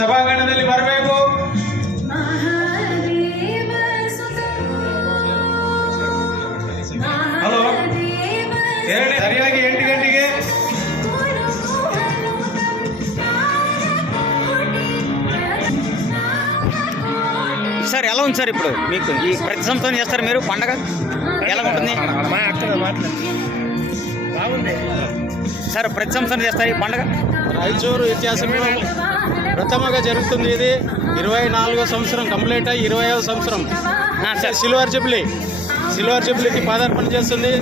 ಸಭಾಂಗಣದಲ್ಲಿ ಬರಬೇಕು ಹಲೋ ಎರಡೇ ಸರಿಯಾಗಿ ಎಂಟು ಗಂಟೆಗೆ సార్ ఎలా ఉంది సార్ ఇప్పుడు మీకు ఈ ప్రతి చేస్తారు మీరు పండగ ఎలా ఉంటుంది మా అక్కడ సార్ సంవత్సరం చేస్తారు ఈ పండుగ రాయచూరు ఇతిహాసంలో ప్రథమగా జరుగుతుంది ఇది ఇరవై నాలుగో సంవత్సరం కంప్లీట్ అయ్యి ఇరవై ఐదో సంవత్సరం సిల్వర్ జబ్లీ సిల్వర్ జబ్లీకి పాదార్పణ చేస్తుంది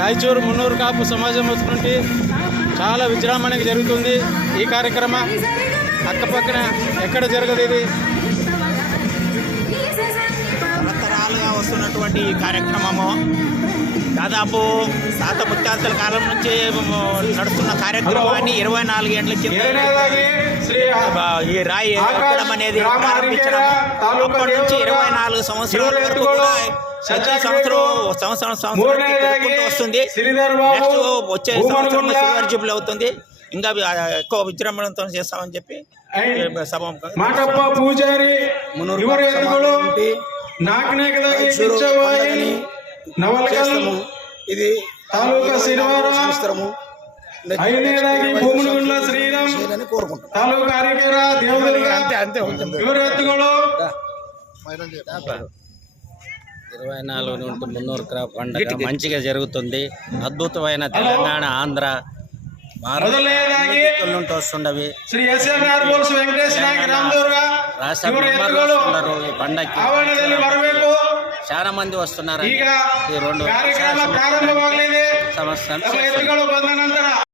రాయచూరు మున్నూరు కాపు సమాజం వచ్చినట్టు చాలా విజృంభణగా జరుగుతుంది ఈ కార్యక్రమం అక్కపక్కన ఎక్కడ జరగదు ఇది ఈ కార్యక్రమము దాదాపు తాత ముత్తాతల కాలం నుంచి నడుస్తున్న కార్యక్రమాన్ని ఇరవై నాలుగు గంటల ఈ రాయి అనేది ప్రారంభించడం నుంచి ఇరవై నాలుగు సంవత్సరాల వరకు సంవత్సరం సంవత్సరం సంవత్సరం వస్తుంది నెక్స్ట్ వచ్చే సంవత్సరం సిల్వర్ అవుతుంది ఇంకా ఎక్కువ విజృంభణతో చేస్తామని చెప్పి సభ పూజారి ఇది తాలూకా శ్రీరామ్ ఇరవై నాలుగు నుండి మున్నూరు క్రాప్ పండుగ మంచిగా జరుగుతుంది అద్భుతమైన తెలంగాణ ఆంధ్ర భారత వస్తుండవి శ్రీ ఎస్ఎన్ఆర్ వెంకటేశ్ రాష్ట్ర ఈ పండక్కి చాలా మంది వస్తున్నారు ఈ రెండు సమస్య